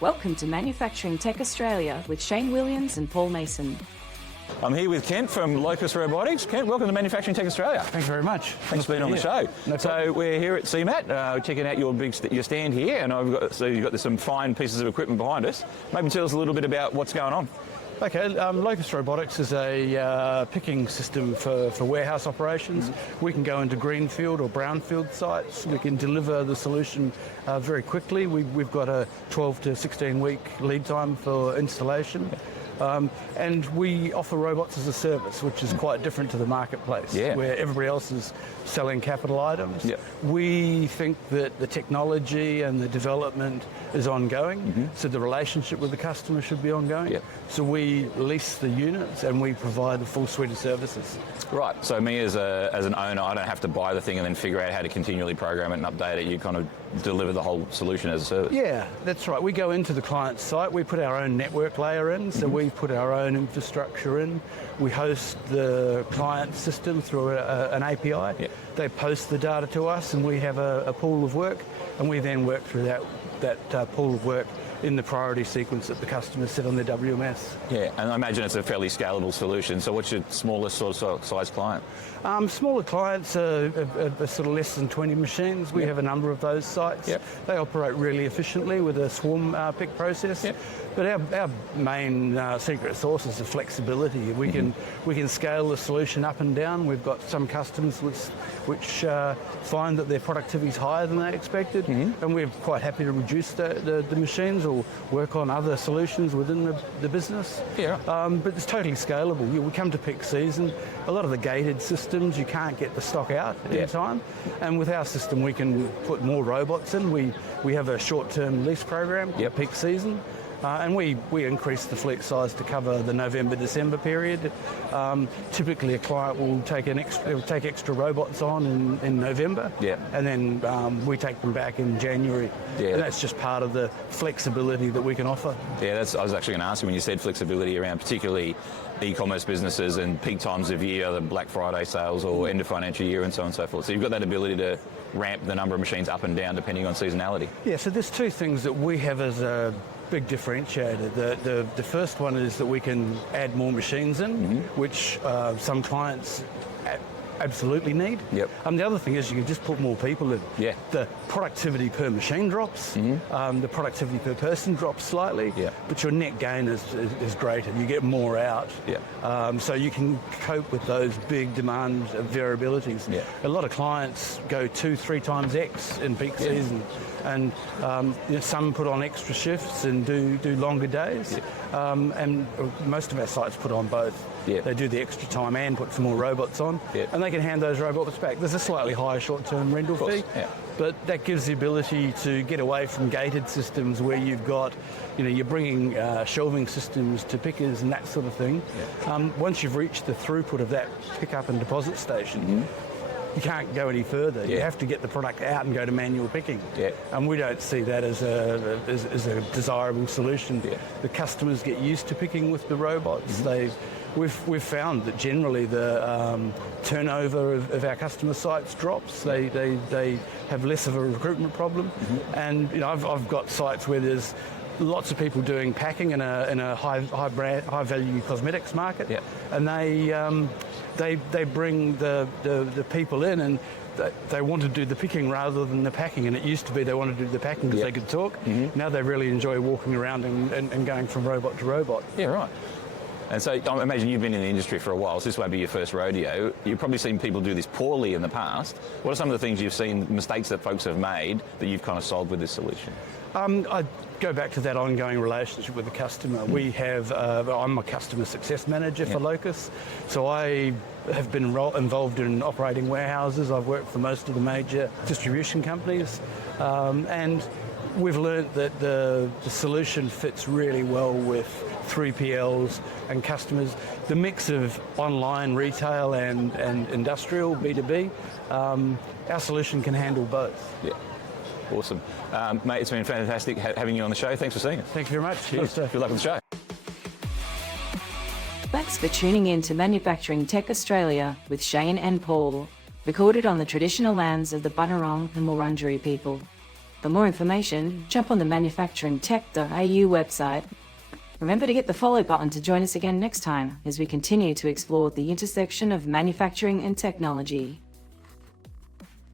Welcome to Manufacturing Tech Australia with Shane Williams and Paul Mason. I'm here with Kent from Locus Robotics. Kent, welcome to Manufacturing Tech Australia. Thanks very much. Thanks for being on the show. So we're here at CMAT, checking out your stand here, and you've got some fine pieces of equipment behind us. Maybe tell us a little bit about what's going on. Okay, Locus Robotics is a picking system for warehouse operations. We can go into greenfield or brownfield sites. We can deliver the solution very quickly. We've got a 12 to 16 week lead time for installation. And we offer robots as a service, which is quite different to the marketplace, where everybody else is selling capital items. We think that the technology and the development is ongoing, so the relationship with the customer should be ongoing. So we lease the units and we provide a full suite of services. Right, so me as an owner, I don't have to buy the thing and then figure out how to continually program it and update it. You kind of deliver the whole solution as a service. Yeah, that's right. We go into the client's site, we put our own network layer in, so we put our own infrastructure in. We host the client system through an API. They post the data to us and we have a pool of work, and we then work through that pool of work in the priority sequence that the customers set on their WMS. Yeah, and I imagine it's a fairly scalable solution. So what's your smallest sort of size client? Smaller clients are sort of less than 20 machines. We have a number of those sites. They operate really efficiently with a swarm pick process. But our main secret sauce is the flexibility. We can scale the solution up and down. We've got some customers which find that their productivity is higher than they expected, and we're quite happy to reduce the machines or work on other solutions within the business. But it's totally scalable. We come to peak season. A lot of the gated systems, you can't get the stock out in time, and with our system we can put more robots in. We have a short-term lease program at peak season. And we increase the fleet size to cover the November-December period. Typically, a client will take extra robots on in November, and then we take them back in January. And that's just part of the flexibility that we can offer. I was actually going to ask you when you said flexibility around particularly e-commerce businesses and peak times of year, the Black Friday sales or end of financial year and so on and so forth. So you've got that ability to ramp the number of machines up and down depending on seasonality. So there's two things that we have as a big differentiator. The first one is that we can add more machines in, which some clients absolutely need. The other thing is you can just put more people in. The productivity per machine drops, the productivity per person drops slightly, but your net gain is greater. You get more out. So you can cope with those big demand variabilities. A lot of clients go 2-3 times X in peak season, and some put on extra shifts and do longer days, and most of our sites put on both. They do the extra time and put some more robots on, and they can hand those robots back. There's a slightly higher short-term rental fee, but that gives the ability to get away from gated systems where you've got, you're bringing shelving systems to pickers and that sort of thing. Once you've reached the throughput of that pick-up and deposit station, you can't go any further. You have to get the product out and go to manual picking. And we don't see that as a desirable solution. The customers get used to picking with the robots. We've found that generally the turnover of our customer sites drops. They have less of a recruitment problem. And I've got sites where there's lots of people doing packing in a high value cosmetics market, and they bring the people in and they want to do the picking rather than the packing. And it used to be they wanted to do the packing because they could talk. Now they really enjoy walking around and going from robot to robot. And so I imagine you've been in the industry for a while, so this won't be your first rodeo. You've probably seen people do this poorly in the past. What are some of the things you've seen, mistakes that folks have made that you've kind of solved with this solution? I go back to that ongoing relationship with the customer. We have, I'm a customer success manager for Locus, so I have been involved in operating warehouses. I've worked for most of the major distribution companies, and we've learned that the solution fits really well with 3PLs and customers. The mix of online retail and industrial, B2B, our solution can handle both. Awesome. Mate, it's been fantastic having you on the show. Thanks for seeing us. Thank you very much. Cheers. Good luck with the show. Thanks for tuning in to Manufacturing Tech Australia with Shane and Paul, recorded on the traditional lands of the Bunurong and Wurundjeri people. For more information, jump on the manufacturingtech.au website. Remember to hit the follow button to join us again next time as we continue to explore the intersection of manufacturing and technology.